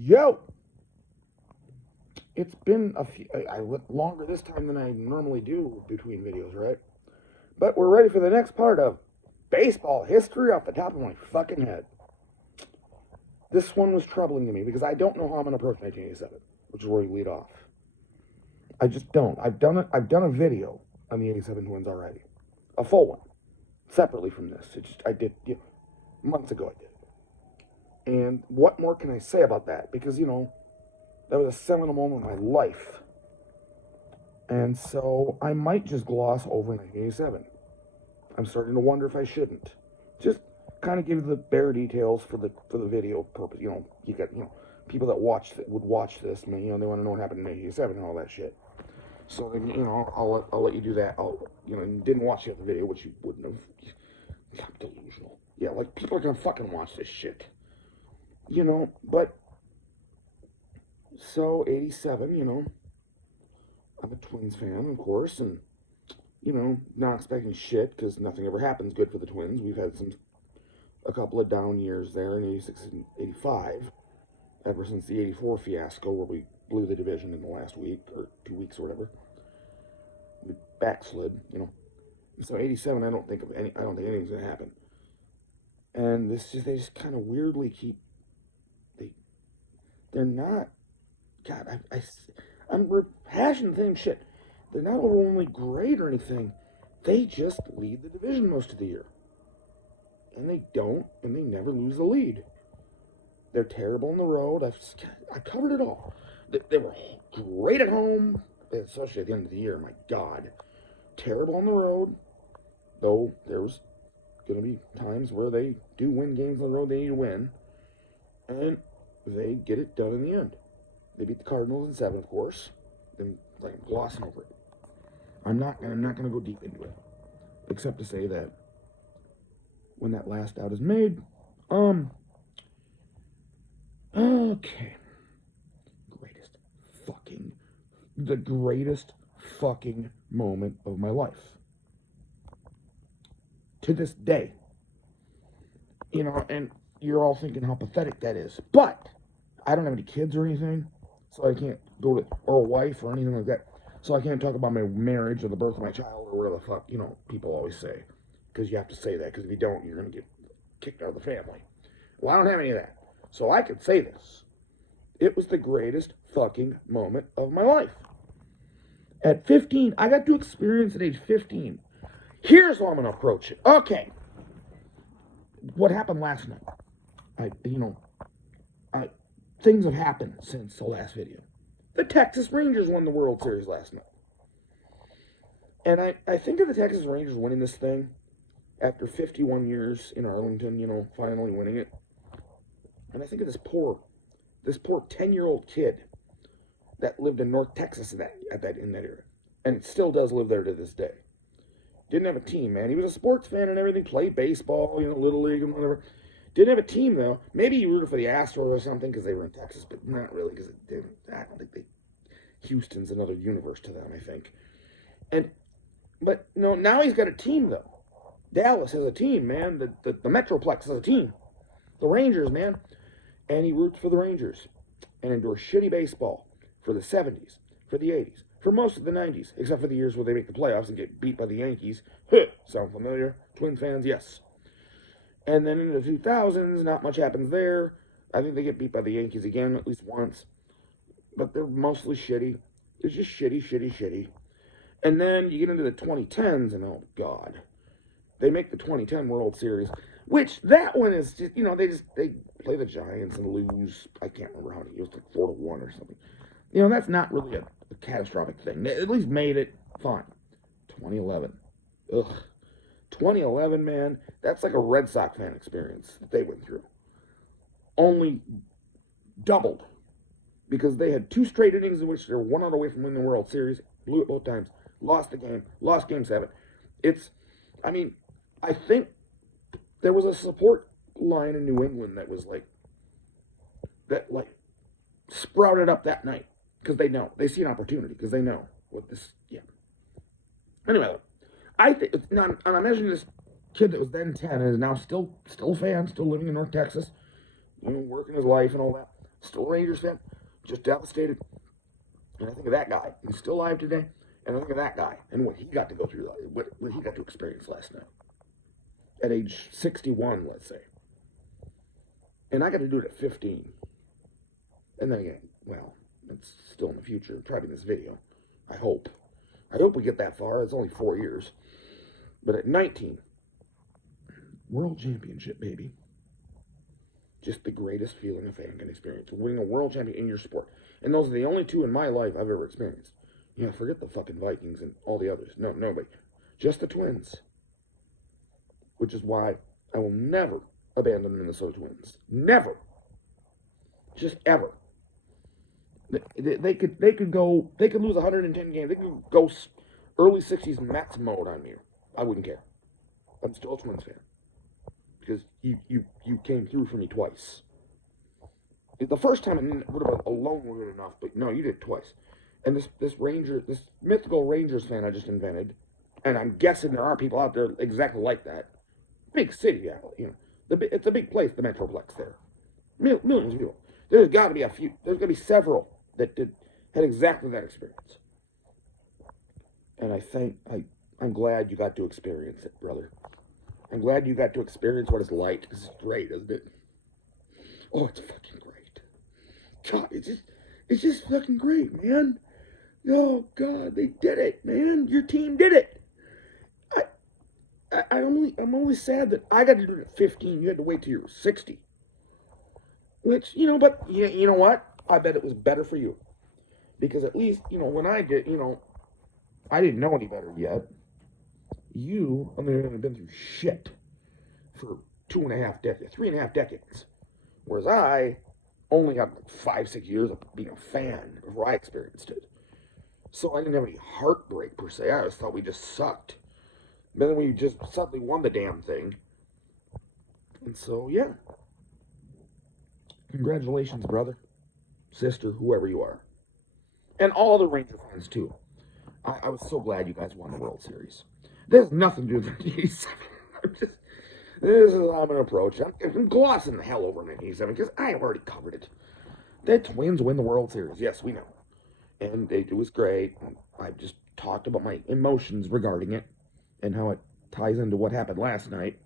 Yo! It's been a few, I went longer this time than I normally do between videos, right? But we're ready for the next part of baseball history off the top of my fucking head. This one was troubling to me because I don't know how I'm going to approach 1987, which is where we lead off. I just don't. I've done a video on the 87 Twins already. A full one. Separately from this. I did, months ago I did. And what more can I say about that? Because, that was a seminal moment of my life. And so I might just gloss over 1987. I'm starting to wonder if I shouldn't. Just kind of give the bare details for the video purpose. You got people that would watch this. They want to know what happened in 1987 and all that shit. So I'll let you do that. You didn't watch the other video, which you wouldn't have. I'm delusional. Yeah, like people are gonna fucking watch this shit. But so 87, I'm a Twins fan, of course, and not expecting shit because nothing ever happens good for the Twins. We've had a couple of down years there in 86 and 85, ever since the 84 fiasco where we blew the division in the last week or 2 weeks or whatever. We backslid, So 87, I don't think anything's gonna happen. And they just kind of weirdly they're not. God, I'm rehashing the same shit. They're not overwhelmingly great or anything. They just lead the division most of the year. And they never lose the lead. They're terrible on the road. I covered it all. They were great at home, especially at the end of the year. My God. Terrible on the road, though there's going to be times where they do win games on the road they need to win. And they get it done in the end. They beat the Cardinals in 7, of course. I'm glossing over it. I'm not going to go deep into it, except to say that when that last out is made, okay, the greatest fucking moment of my life. To this day. And you're all thinking how pathetic that is. But I don't have any kids or anything, so I can't or a wife or anything like that. So I can't talk about my marriage or the birth of my child or whatever the fuck, people always say. Because you have to say that, because if you don't, you're going to get kicked out of the family. Well, I don't have any of that. So I could say this. It was the greatest fucking moment of my life. At 15, I got to experience at age 15. Here's how I'm going to approach it. Okay. What happened last night? Things have happened since the last video. The Texas Rangers won the World Series last night. And I think of the Texas Rangers winning this thing after 51 years in Arlington, finally winning it. And I think of this poor 10-year-old kid that lived in North Texas in that area. And it still does live there to this day. Didn't have a team, man. He was a sports fan and everything, played baseball, Little League and whatever. Didn't have a team, though. Maybe he rooted for the Astros or something because they were in Texas, but not really because I don't think Houston's another universe to them, I think. But now he's got a team, though. Dallas has a team, man. The Metroplex has a team. The Rangers, man. And he roots for the Rangers and endures shitty baseball for the 70s, for the 80s, for most of the 90s, except for the years where they make the playoffs and get beat by the Yankees. Sound familiar? Twins fans, yes. And then in the 2000s, not much happens there. I think they get beat by the Yankees again at least once. But they're mostly shitty. It's just shitty. And then you get into the 2010s, and oh, God. They make the 2010 World Series, which that one is just, they play the Giants and lose. I can't remember how many. It was like 4-1 or something. That's not really a catastrophic thing. They at least made it fine. 2011. Ugh. 2011, man, that's like a Red Sox fan experience that they went through. Only doubled. Because they had 2 straight innings in which they were 1 out away from winning the World Series. Blew it both times. Lost the game. Lost Game 7. I think there was a support line in New England that was sprouted up that night. Because they know. They see an opportunity. Because they know what this, yeah. Anyway, I imagine this kid that was then 10 and is now still a fan, still living in North Texas, working his life and all that. Still a Rangers fan, just devastated. And I think of that guy. He's still alive today. And I think of that guy and what he got to go through, what he got to experience last night. At age 61, let's say. And I got to do it at 15. And then again, well, it's still in the future, probably in this video. I hope. I hope we get that far. It's only 4 years. But at 19, world championship, baby. Just the greatest feeling a fan can experience. Winning a world champion in your sport. And those are the only two in my life I've ever experienced. You know, forget the fucking Vikings and all the others. No, nobody. Just the Twins. Which is why I will never abandon the Minnesota Twins. Never. Just ever. They could lose 110 games. They could go early 60s Mets mode on me. I wouldn't care. I'm still a Twins fan. Because you came through for me twice. The first time it would have been alone would have been enough, but no, you did it twice. And this mythical Rangers fan I just invented, and I'm guessing there are people out there exactly like that. Big city, yeah, you know, it's a big place, the Metroplex there. Millions of people. There's got to be several that had exactly that experience. And I'm glad you got to experience it, brother. I'm glad you got to experience what it's like. This is great, isn't it? Oh, it's fucking great. God, it's just fucking great, man. Oh God, they did it, man. Your team did it. I'm only sad that I got to do it at 15. You had to wait till you were 60. Which, you know, but you know what? I bet it was better for you. Because at least, you know, when I did, you know, I didn't know any better yet. You, I mean, have been through shit for 2.5 decades, 3.5 decades. Whereas I only got like 5-6 years of being a fan before I experienced it. So I didn't have any heartbreak per se. I just thought we just sucked. But then we just suddenly won the damn thing. And so, yeah. Congratulations, brother, sister, whoever you are. And all the Ranger fans, too. I was so glad you guys won the World Series. There's nothing to do with 87. This is how I'm going to approach it. I'm glossing the hell over 1987 because I have already covered it. The Twins win the World Series. Yes, we know. And it was great. I've just talked about my emotions regarding it and how it ties into what happened last night.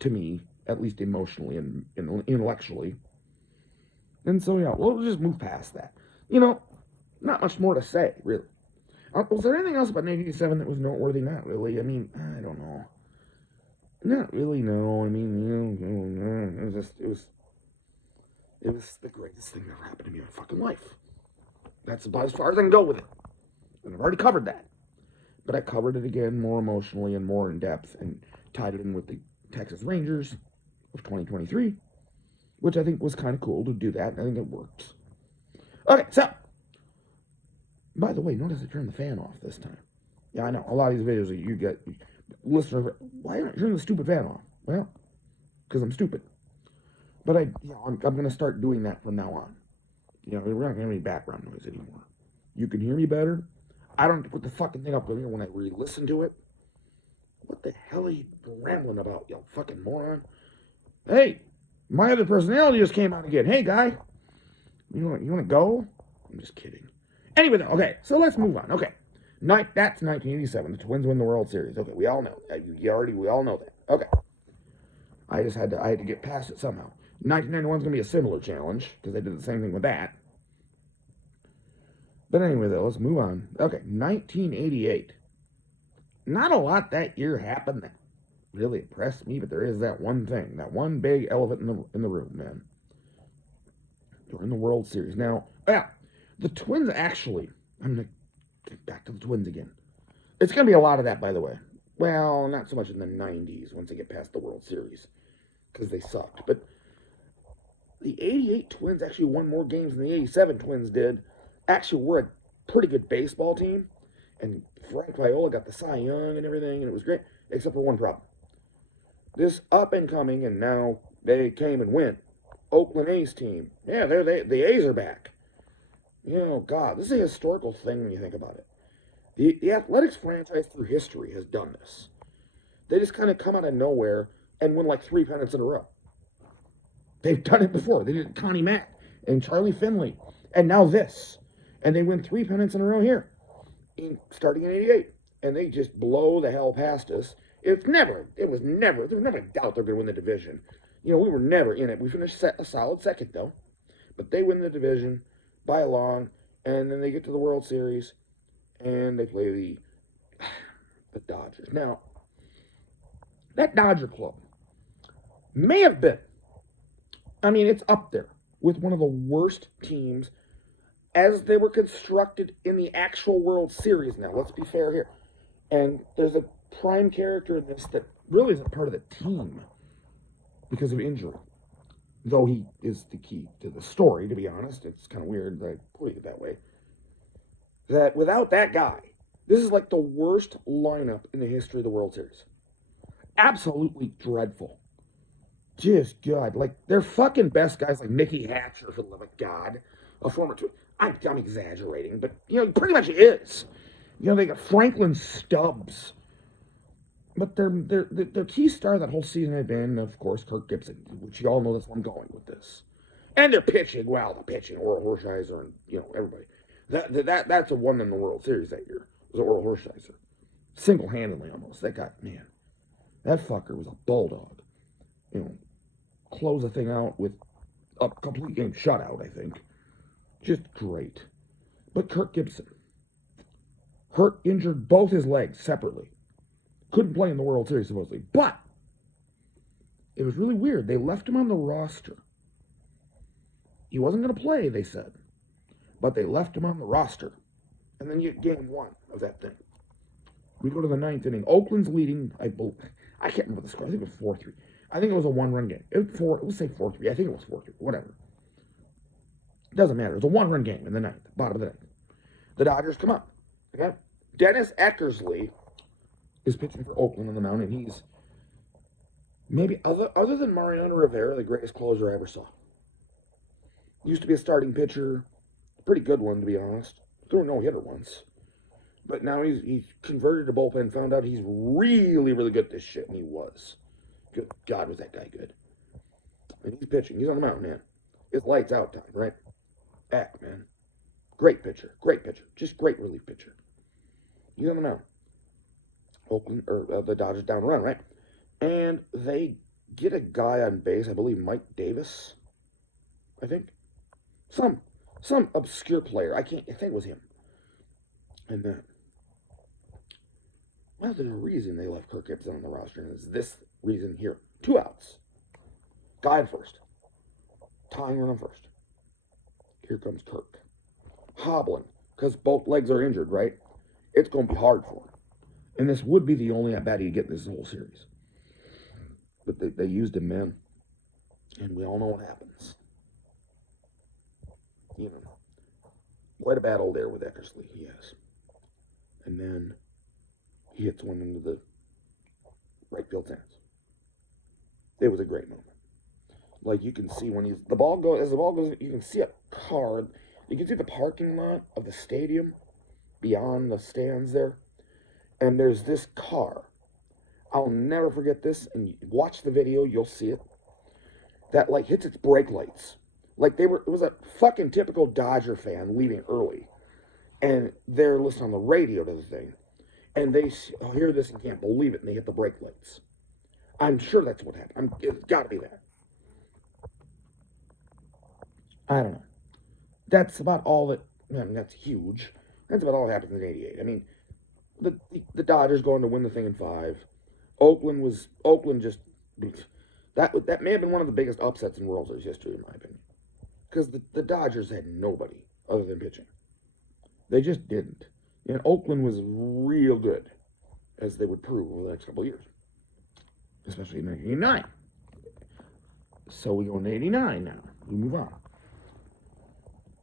To me, at least emotionally and intellectually. And so, yeah, we'll just move past that. You know, not much more to say, really. Was there anything else about 1987 that was noteworthy? Not really. I mean, I don't know. Not really, no. I mean, you know, it was the greatest thing that ever happened to me in my fucking life. That's about as far as I can go with it. And I've already covered that. But I covered it again more emotionally and more in depth and tied it in with the Texas Rangers of 2023, which I think was kind of cool to do that. I think it worked. Okay, so, by the way, notice I turned the fan off this time. Yeah, I know, a lot of these videos that you get, listeners, why aren't you turning the stupid fan off? Well, because I'm stupid. But I'm going to start doing that from now on. You know, we're not going to have any background noise anymore. You can hear me better. I don't have to put the fucking thing up there when I re-listen to it. What the hell are you rambling about, you fucking moron? Hey, my other personality just came on again. Hey, guy. You want to go? I'm just kidding. Anyway, though, okay, so let's move on. Okay. That's 1987. The Twins win the World Series. Okay, we all know. We all know that. Okay. I had to get past it somehow. 1991 is going to be a similar challenge, because they did the same thing with that. But anyway, though, let's move on. Okay, 1988. Not a lot that year happened that really impressed me, but there is that one thing, that one big elephant in the room, man. During the World Series. Now, the Twins actually, I'm going to get back to the Twins again. It's going to be a lot of that, by the way. Well, not so much in the 90s once they get past the World Series, because they sucked. But the 88 Twins actually won more games than the 87 Twins did. Actually, we're a pretty good baseball team. And Frank Viola got the Cy Young and everything, and it was great, except for one problem. This up-and-coming, and now they came and went, Oakland A's team. Yeah, the A's are back. You know, God, this is a historical thing when you think about it. The athletics franchise through history has done this. They just kind of come out of nowhere and win like 3 pennants in a row. They've done it before. They did Connie Mack and Charlie Finley, and now this. And they win 3 pennants in a row here, starting in '88. And they just blow the hell past us. There was never a doubt they're going to win the division. We were never in it. We finished a solid second, though. But they win the division by a long, and then they get to the World Series, and they play the Dodgers. Now, that Dodger club may have been, it's up there with one of the worst teams as they were constructed in the actual World Series. Now, let's be fair here. And there's a prime character in this that really isn't part of the team because of injury. Though he is the key to the story, to be honest. It's kind of weird that I put it that way. That without that guy, this is like the worst lineup in the history of the World Series. Absolutely dreadful. Just God. Like, their fucking best guys like Mickey Hatcher, for the love of God. A former two. I'm exaggerating, but, pretty much is. They got Franklin Stubbs. But their key star that whole season had been, of course, Kirk Gibson, which you all know that's where I'm going with this. And their pitching, the pitching, Oral Hershiser, and, everybody. That's a one in the World Series that year, was Oral Hershiser. Single-handedly, almost. That guy, man, that fucker was a bulldog. Close the thing out with a complete game shutout, I think. Just great. But Kirk Gibson, injured both his legs separately. Couldn't play in the World Series, supposedly. But it was really weird. They left him on the roster. He wasn't going to play, they said. But they left him on the roster. And then you get game one of that thing. We go to the 9th inning. Oakland's leading, I can't remember the score. I think it was 4-3. I think it was a one-run game. Let's say 4-3. I think it was 4-3. Whatever. It doesn't matter. It was a one-run game in the 9th. Bottom of the 9th. The Dodgers come up. Okay? Dennis Eckersley is pitching for Oakland on the mound, and he's maybe, other than Mariano Rivera, the greatest closer I ever saw. Used to be a starting pitcher, a pretty good one, to be honest. Threw a no-hitter once. But now he's converted to bullpen, found out he's really, really good at this shit, and he was. Good God, was that guy good. And he's pitching. He's on the mound, man. It's lights out time, right? Man. Great pitcher. Just great relief pitcher. He's on the mound. Oakland, or the Dodgers down a run, right? And they get a guy on base, I believe Mike Davis, I think. Some obscure player. I think it was him. And then, there's a reason they left Kirk Gibson on the roster, and it's this reason here. 2 outs. Guy on first. Tying run on first. Here comes Kirk. Hobbling, because both legs are injured, right? It's going to be hard for him. And this would be the only at bat he'd get this whole series. But they used him, man. And we all know what happens. Quite a battle there with Eckersley, he has. And then he hits one into the right field stands. It was a great moment. Like, you can see when as the ball goes, you can see a car. You can see the parking lot of the stadium beyond the stands there. And there's this car. I'll never forget this. And watch the video, you'll see it. That, hits its brake lights. It was a fucking typical Dodger fan leaving early. And they're listening on the radio to the thing. And they hear this and can't believe it, and they hit the brake lights. I'm sure that's what happened. It's got to be that. I don't know. That's about all that. That's huge. That's about all that happened in '88. The Dodgers going to win the thing in 5. Oakland just that may have been one of the biggest upsets in World Series history, in my opinion, because the Dodgers had nobody other than pitching. They just didn't. And Oakland was real good, as they would prove over the next couple of years, especially in 1989. So we go into '89 now. We move on.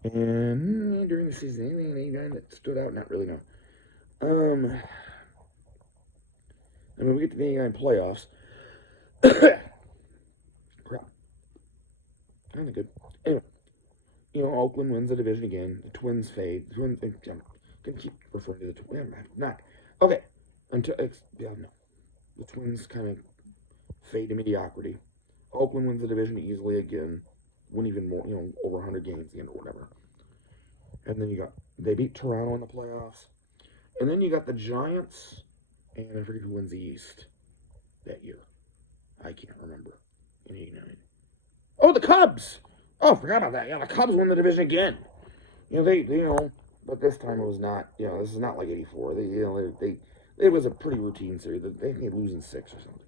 And during the season, anything in '89 that stood out? Not really, no. We get to the '89 playoffs. Crap. Kind of good. Anyway, Oakland wins the division again. The Twins fade. The Twins, I'm going to keep referring to the Twins. Not. Okay. Until, no. The Twins kind of fade to mediocrity. Oakland wins the division easily again. Win even more, over 100 games at the end or whatever. And then they beat Toronto in the playoffs. And then you got the Giants, and I forget who wins the East that year. I can't remember. In '89. Oh, the Cubs! Oh, I forgot about that. Yeah, the Cubs won the division again. But this time it was not. This is not like '84. It was a pretty routine series. They lose in 6 or something.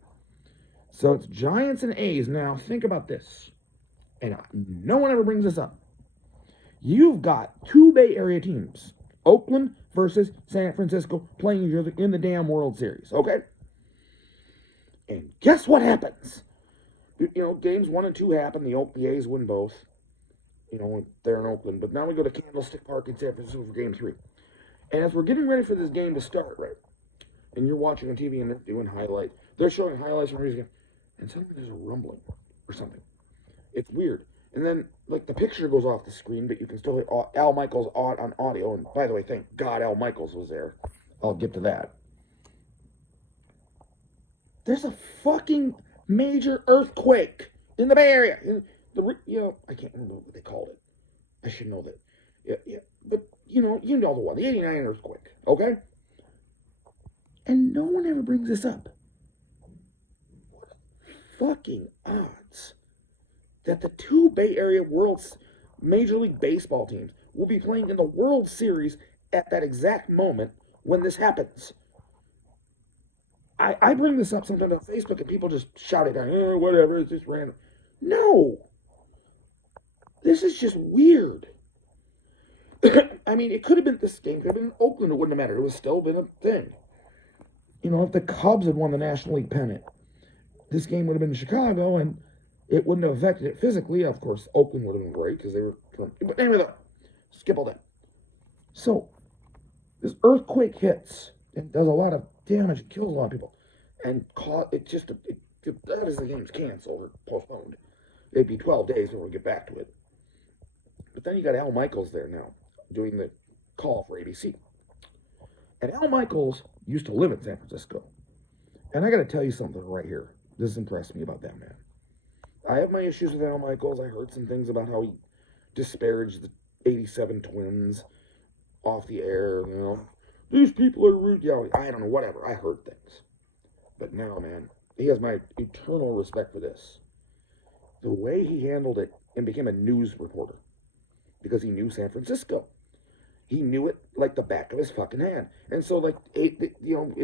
So it's Giants and A's. Now think about this, and no one ever brings this up. You've got 2 Bay Area teams, Oakland versus San Francisco, playing each other in the damn World Series. Okay. And guess what happens? Games 1 and 2 happen. The A's win both. They're in Oakland. But now we go to Candlestick Park in San Francisco for Game 3. And as we're getting ready for this game to start, right, and you're watching on TV and they're doing highlights, they're showing highlights from music, and suddenly there's a rumbling or something. It's weird. And then, the picture goes off the screen, but you can still hear Al Michaels on audio. And by the way, thank God Al Michaels was there. I'll get to that. There's a fucking major earthquake in the Bay Area. I can't remember what they called it. I should know that. Yeah. But, you know the one, the '89 earthquake, okay? And no one ever brings this up. What fucking odds that the 2 Bay Area Major League Baseball teams will be playing in the World Series at that exact moment when this happens. I bring this up sometimes on Facebook and people just shout it down. Whatever, it's just random. No. This is just weird. I mean, it could have been this game. Could have been in Oakland. It wouldn't have mattered. It would still been a thing. If the Cubs had won the National League pennant, this game would have been in Chicago, and it wouldn't have affected it physically. Of course, Oakland would have been great because they were from. But anyway, skip all that. So, this earthquake hits and does a lot of damage. It kills a lot of people, and that is the game's canceled or postponed. It'd be 12 days before we get back to it. But then you got Al Michaels there now doing the call for ABC. And Al Michaels used to live in San Francisco. And I got to tell you something right here. This impressed me about that man. I have my issues with Al Michaels. I heard some things about how he disparaged the '87 Twins off the air. These people are rude. I don't know, whatever. I heard things. But now, man, he has my eternal respect for this. The way he handled it and became a news reporter. Because he knew San Francisco. He knew it like the back of his fucking hand. And so, it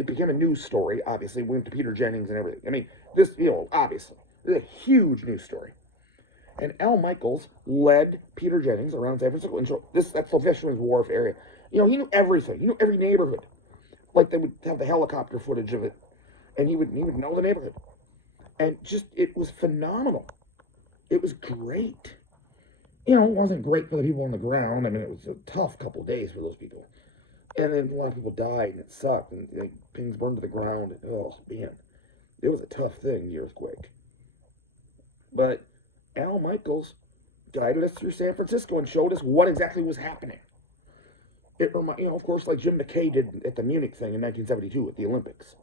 became a news story, obviously. Went to Peter Jennings and everything. I mean, this, obviously. This is a huge news story. And Al Michaels led Peter Jennings around San Francisco. And so that's the Fisherman's Wharf area. He knew everything. He knew every neighborhood. Like, they would have the helicopter footage of it. And he would know the neighborhood. And it was phenomenal. It was great. It wasn't great for the people on the ground. I mean, it was a tough couple of days for those people. And then a lot of people died, and it sucked, and things burned to the ground. And, oh, man. It was a tough thing, the earthquake. But Al Michaels guided us through San Francisco and showed us what exactly was happening. Of course, like Jim McKay did at the Munich thing in 1972 at the Olympics.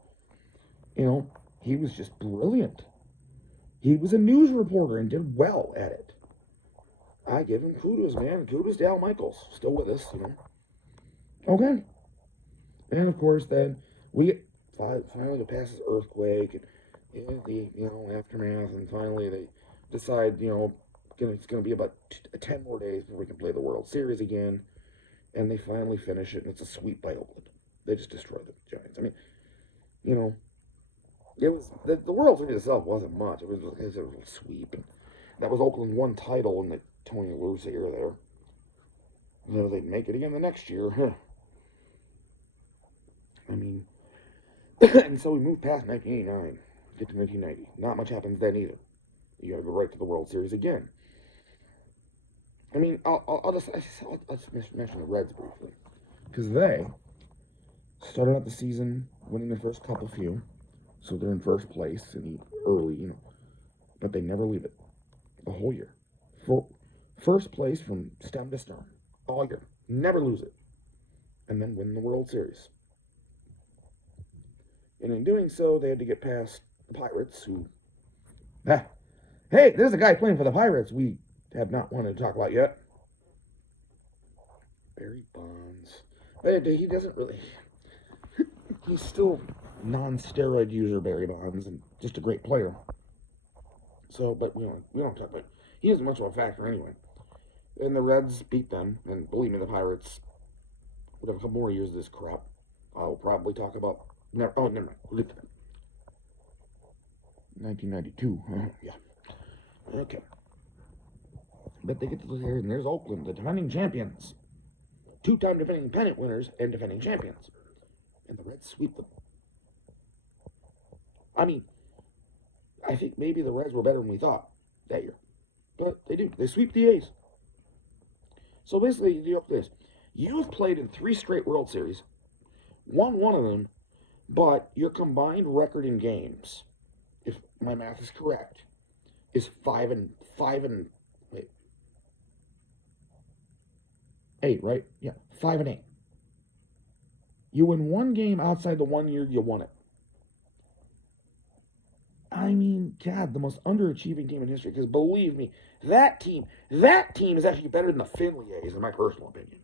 He was just brilliant. He was a news reporter and did well at it. I give him kudos, man. Kudos to Al Michaels. Still with us, Okay. And, of course, then we finally get past this earthquake and the, aftermath, and finally they decide, it's going to be about 10 more days before we can play the World Series again, and they finally finish it, and it's a sweep by Oakland. They just destroy the Giants. I mean, it was the World Series itself wasn't much. It was a sweep, and that was Oakland's one title in the Tony La Russa era there. They'd make it again the next year. I mean, and so we move past 1989, get to 1990. Not much happens then either. You got to go right to the World Series again. I mean, I'll just mention the Reds briefly, because they started out the season winning the first few, so they're in first place in the early, but they never leave it the whole year. For first place from stem to stern all year, never lose it, and then win the World Series. And in doing so, they had to get past the Pirates, who, Hey, there's a guy playing for the Pirates we have not wanted to talk about yet. Barry Bonds. But he doesn't really. He's still non-steroid user, Barry Bonds, and just a great player. So, but we don't talk about. He isn't much of a factor anyway. And the Reds beat them, and believe me, the Pirates would have a couple more years of this crap. I'll probably talk about. Never mind. We'll get to that. 1992. Yeah. Okay. But they get to the here, and there's Oakland, the defending champions. Two-time defending pennant winners and defending champions. And the Reds sweep them. I mean, I think maybe the Reds were better than we thought that year. But they do. They sweep the A's. So basically, you deal with this. You have played in 3 straight World Series, won one of them, but your combined record in games, if my math is correct, is 8, right? Yeah, 5-8. You win one game outside the 1 year you won it. I mean, God, the most underachieving team in history. Because believe me, that team is actually better than the Finley A's, in my personal opinion.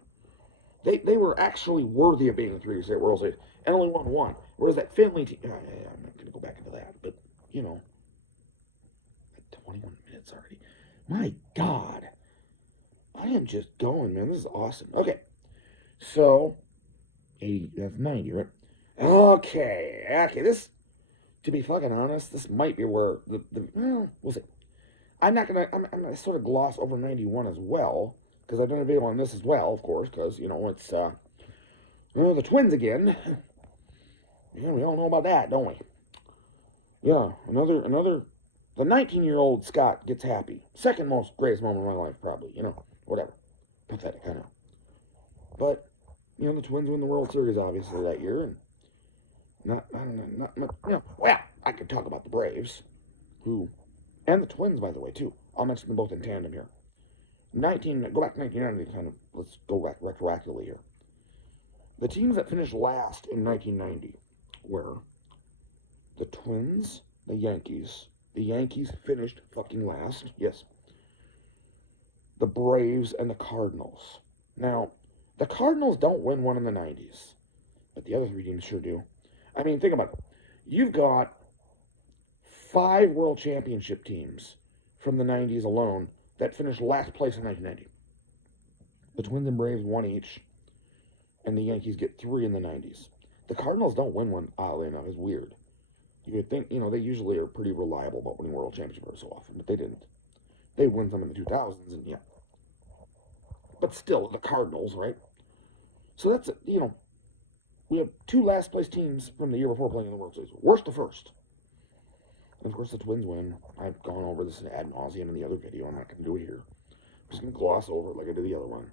They were actually worthy of being in the 3 straight World Series and only won one. Whereas that Finley team, I'm not going to go back into that, but you know, 21 minutes already. My God, I am just going, man. This is awesome. Okay, so 80, that's 90, right? Okay. This, to be fucking honest, this might be where we'll see. I'm gonna sort of gloss over 91 as well, because I've done a video on this as well, of course, because it's the Twins again. Yeah, we all know about that, don't we? Yeah, another. The 19-year-old Scott gets happy. Second most greatest moment of my life, probably. Whatever. Pathetic, I know. But the Twins win the World Series obviously that year, and not much. Well, I could talk about the Braves, and the Twins, by the way, too. I'll mention them both in tandem here. Go back to 1990, kind of. Let's go back retroactively here. The teams that finished last in 1990 were the Twins, the Yankees. The Yankees finished fucking last, yes. The Braves and the Cardinals. Now, the Cardinals don't win one in the 90s, but the other 3 teams sure do. I mean, think about it. You've got 5 World Championship teams from the 90s alone that finished last place in 1990. The Twins and Braves won each, and the Yankees get 3 in the 90s. The Cardinals don't win one, oddly enough. It's weird. You would think, they usually are pretty reliable about winning World Championships every so often, but they didn't. They win some in the 2000s, and yeah. But still, the Cardinals, right? So that's, we have 2 last place teams from the year before playing in the World Series. Worst to first. And of course, the Twins win. I've gone over this ad nauseum in the other video. I'm not going to do it here. I'm just going to gloss over it like I did the other one.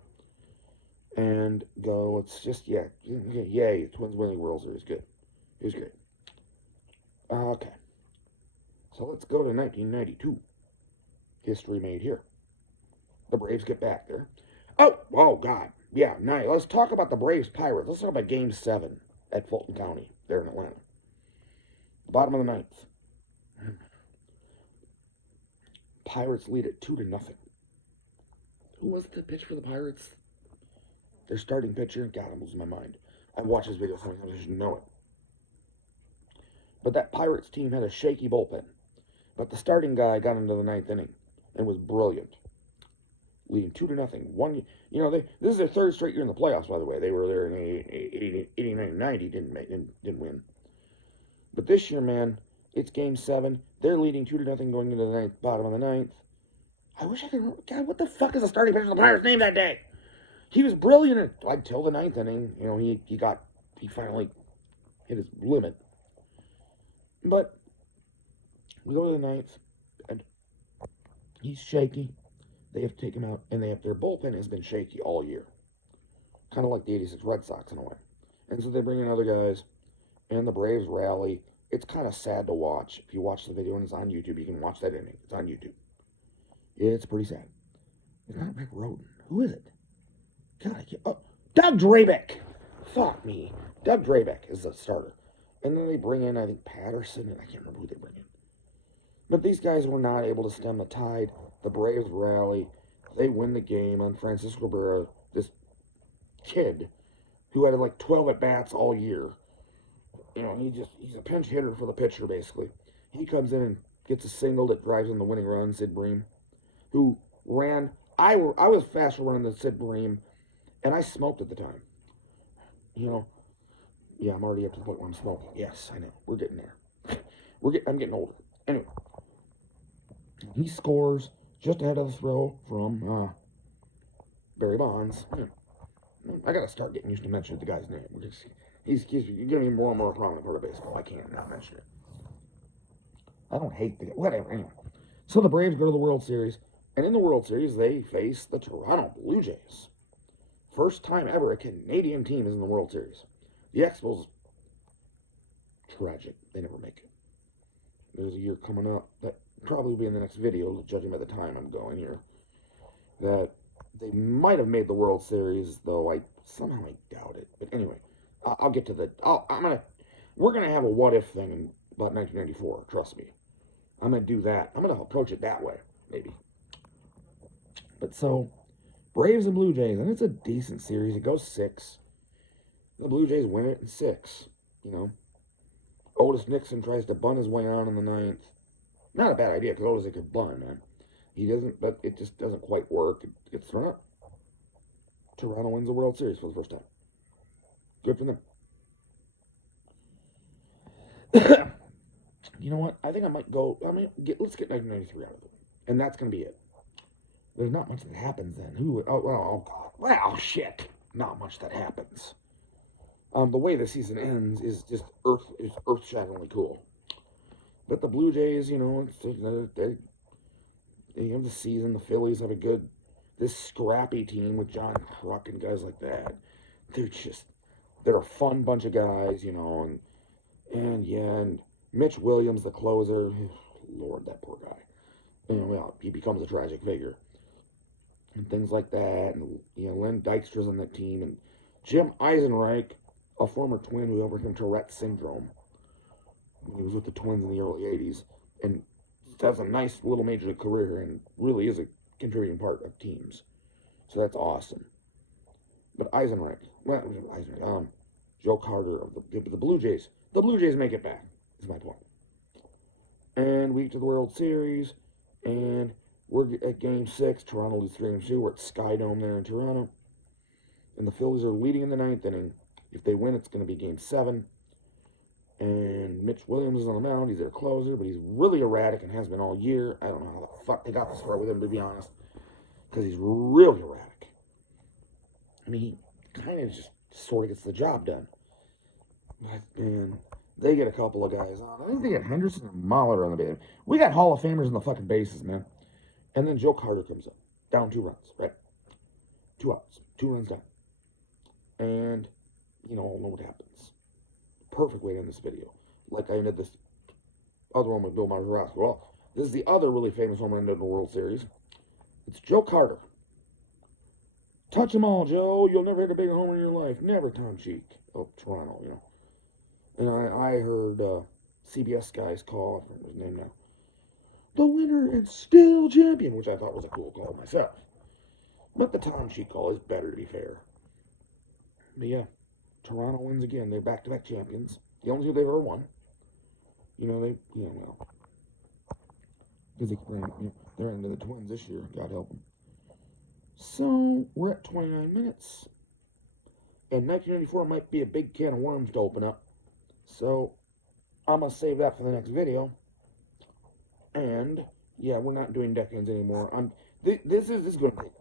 And go, it's just, yay. Twins winning the World Series. Good. It was great. Okay. So let's go to 1992. History made here. The Braves get back there. Oh, God. Yeah, nice. Let's talk about the Braves Pirates. Let's talk about Game 7 at Fulton County, there in Atlanta. Bottom of the 9th. Pirates lead it 2-0. Who was the pitch for the Pirates? Their starting pitcher? God, I'm losing my mind. I've watched this video so many times I should know it. But that Pirates team had a shaky bullpen. But the starting guy got into the 9th inning and was brilliant. Leading 2-0. This is their 3rd straight year in the playoffs, by the way. They were there in 89 and 90, didn't win. But this year, man, it's Game 7. They're leading 2-0 going into the bottom of the 9th. I wish I could remember. God, what the fuck is the starting pitcher of the Pirates' name that day? He was brilliant until the 9th inning. He finally hit his limit. But we go to the 9th, and he's shaky. They have to take him out, and their bullpen has been shaky all year. Kind of like the 86 Red Sox in a way. And so they bring in other guys, and the Braves rally. It's kind of sad to watch. If you watch the video and it's on YouTube, you can watch that inning. It's on YouTube. It's pretty sad. It's not Rick Roden. Who is it? God, I can't. Oh, Doug Drabeck. Fuck me. Doug Drabeck is the starter. And then they bring in, I think, Patterson, and I can't remember who they bring in. But these guys were not able to stem the tide. The Braves rally. They win the game on Francisco Cabrera, this kid who had like 12 at bats all year. You know, he's a pinch hitter for the pitcher basically. He comes in and gets a single that drives in the winning run. Sid Bream, who ran. I was faster running than Sid Bream, and I smoked at the time. You know, yeah, I'm already up to the point where I'm smoking. Yes, I know. We're getting there. I'm getting older. Anyway, he scores just ahead of the throw from Barry Bonds. I gotta start getting used to mentioning the guy's name. He's getting to be more and more prominent part of baseball. I can't not mention it. I don't hate the guy. Whatever. Anyway, so the Braves go to the World Series, and in the World Series they face the Toronto Blue Jays. First time ever a Canadian team is in the World Series. The Expos, tragic. They never make it. There's a year coming up that probably will be in the next video, judging by the time I'm going here, that they might have made the World Series, though I doubt it. But anyway, I'll get to the. We're gonna have a what if thing in about 1994. Trust me, I'm gonna do that. I'm gonna approach it that way, maybe. But so, Braves and Blue Jays, and it's a decent series. It goes 6. The Blue Jays win it in 6. You know, Otis Nixon tries to bunt his way on in the 9th. Not a bad idea because Otis could bunt, man. He doesn't, but it just doesn't quite work. It gets thrown up. Toronto wins the World Series for the first time. Good for them. You know what? I think I might go. Let's get 1993 out of the way, and that's gonna be it. There's not much that happens then. God. Well, shit. Not much that happens. The way the season ends is just earth-shatteringly cool. But the Blue Jays, you know, they have the season. The Phillies have this scrappy team with John Kruk and guys like that. They're a fun bunch of guys, you know, and Mitch Williams, the closer, Lord, that poor guy. You know, well, he becomes a tragic figure. And things like that, and, you know, Len Dykstra's on that team, and Jim Eisenreich, a former Twin who overcame Tourette's syndrome. He was with the Twins in the early 80s, and has a nice little major league career, and really is a contributing part of teams. So that's awesome. But Joe Carter of the Blue Jays. The Blue Jays make it back, is my point. And we get to the World Series, and we're at Game 6. Toronto loses 3-2. We're at Sky Dome there in Toronto. And the Phillies are leading in the 9th inning. If they win, it's going to be Game 7. And Mitch Williams is on the mound. He's their closer, but he's really erratic and has been all year. I don't know how the fuck they got this far with him, to be honest. Because he's really erratic. I mean, he kind of just sort of gets the job done. But, man, they get a couple of guys on. I think they get Henderson and Mahler on the base. We got Hall of Famers in the fucking bases, man. And then Joe Carter comes up. Down 2 runs, right? 2 outs. 2 runs down. And, you know, I'll know what happens. Perfect way to end this video. Like I ended this other one with Bill Mazeroski. Well, this is the other really famous home run in the World Series. It's Joe Carter. Touch them all, Joe. You'll never hit a bigger homer in your life. Never, Tom Cheek of Toronto, you know. And I heard CBS guys call, I forget his name now, the winner and still champion, which I thought was a cool call myself. But the Tom Cheek call is better, to be fair. But yeah, Toronto wins again. They're back-to-back champions. The only two they've ever won. You know, because they're into the Twins this year. God help them. So, we're at 29 minutes. And 1994 might be a big can of worms to open up. So, I'm going to save that for the next video. And, yeah, we're not doing decades anymore. This is going to take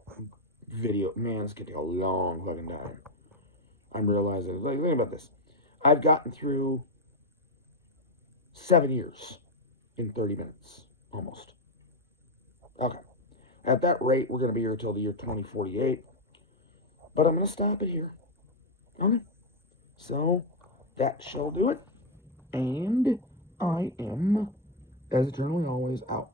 video. Man, it's going to take a long fucking time. I'm realizing. Think about this. I've gotten through 7 years in 30 minutes. Almost. Okay. At that rate, we're going to be here until the year 2048. But I'm going to stop it here. Okay. So, that shall do it. And I am, as eternally always, out.